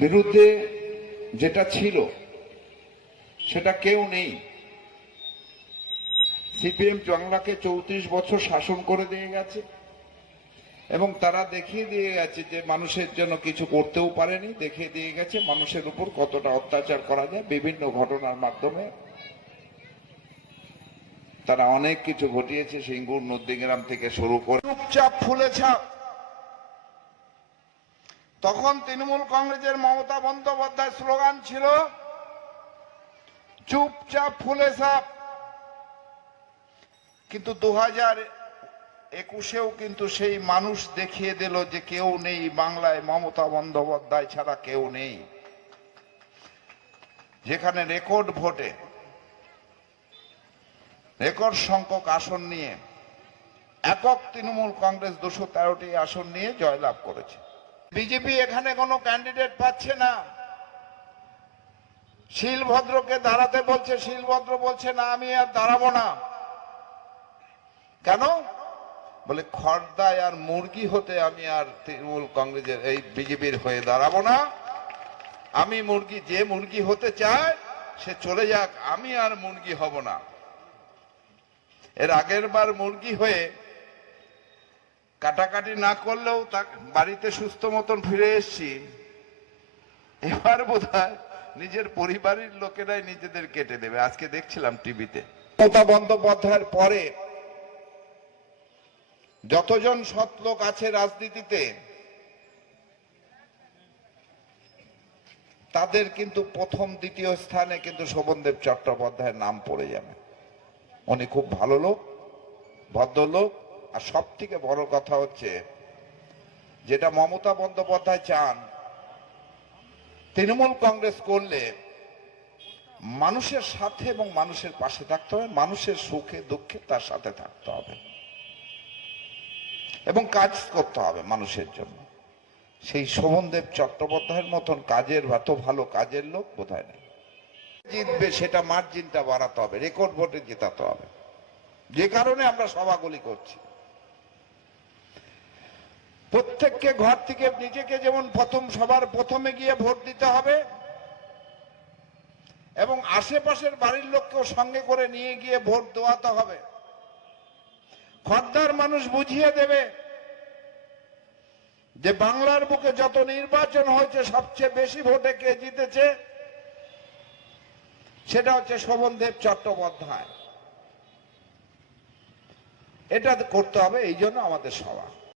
বিরুদ্ধে যেটা ছিল সেটা কেউ নেই। সিপিএম বাংলাকে 34 বছর শাসন করে দিয়ে গেছে এবং তারা দেখিয়ে দিয়ে গেছে যে মানুষের জন্য কিছু করতেও পারেনি, দেখিয়ে দিয়ে গেছে মানুষের উপর কতটা অত্যাচার করা যায় বিভিন্ন ঘটনার মাধ্যমে। তারা অনেক কিছু ঘটিয়েছে, সিঙ্গুর নন্দীগ্রাম থেকে শুরু করে চুপচাপ ফুলে ছাপ। তখন তৃণমূল কংগ্রেসের মমতা বন্দ্যোপাধ্যায় স্লোগান ছিল চুপচাপ ফুলে ছাপ। কিন্তু 2021-এও কিন্তু সেই মানুষ দেখিয়ে দিল যে কেউ নেই বাংলায়, মমতা বন্দ্যোপাধ্যায় ছাড়া কেউ নেই। যেখানে রেকর্ড ভোটে রেকর্ড সংখ্যক আসন নিয়ে একক তৃণমূল কংগ্রেস 213টি আসন নিয়ে জয়লাভ করেছে। বিজেপি এখানে কোনো ক্যান্ডিডেট পাচ্ছে না। শিলভদ্রকে দাঁড়াতে বলছে, শিলভদ্র বলছে না আমি আর দাঁড়াবো না। কেন? বলে খড়দায় আর মুরগি হতে আমি আর তৃণমূল কংগ্রেসের এই বিজেপির হয়ে দাঁড়াবো না। আমি মুরগি, যে মুরগি হতে চায় সে চলে যাক, আমি আর মুরগি হব না। এর আগের বার মুরগি হয়ে কাটাকাটি না করলেও তা বাড়িতে সুস্থ মতন ফিরে এসেছি। এবার বোধহয় নিজের পরিবারের লোকেরাই নিজেদের কেটে দেবে। আজকে দেখছিলাম টিভিতে, মমতা বন্দ্যোপাধ্যায়ের পরে যতজন সৎ লোক আছে রাজনীতিতে তাদের কিন্তু প্রথম দ্বিতীয় স্থানে কিন্তু শোভনদেব চট্টোপাধ্যায়ের নাম পড়ে যাবে। উনি খুব ভালো লোক, ভদ্রলোক। আর সব থেকে বড় কথা হচ্ছে যেটা মমতা বন্দ্যোপাধ্যায় চান, তৃণমূল কংগ্রেস করলে মানুষের সাথে এবং মানুষের পাশে থাকতে হবে, মানুষের সুখে দুঃখে তার সাথে থাকতে হবে এবং কাজ করতে হবে মানুষের জন্য। সেই শোভনদেব চট্টোপাধ্যায়ের মতন কাজের, এত ভালো কাজের লোক বোধহয় নেই। জিতবে সেটা মার্জিনটা বাড়াতে হবে, রেকর্ড ভোটে জেতাতে হবে, যে কারণে আমরা সভাগুলি করছি। প্রত্যেককে ঘর থেকে নিজেকে যেমন সবার প্রথমে গিয়ে ভোট দিতে হবে এবং আশেপাশের বাড়ির লোককেও সঙ্গে করে নিয়ে গিয়ে ভোট দেওয়াতে হবে। খড়দার মানুষ বুঝিয়ে দেবে যে বাংলার বুকে যত নির্বাচন হয়েছে সবচেয়ে বেশি ভোটে কে জিতেছে, সেটা হচ্ছে শোভনদেব চট্টোপাধ্যায়। এটা করতে হবে, এই জন্য আমাদের সভা।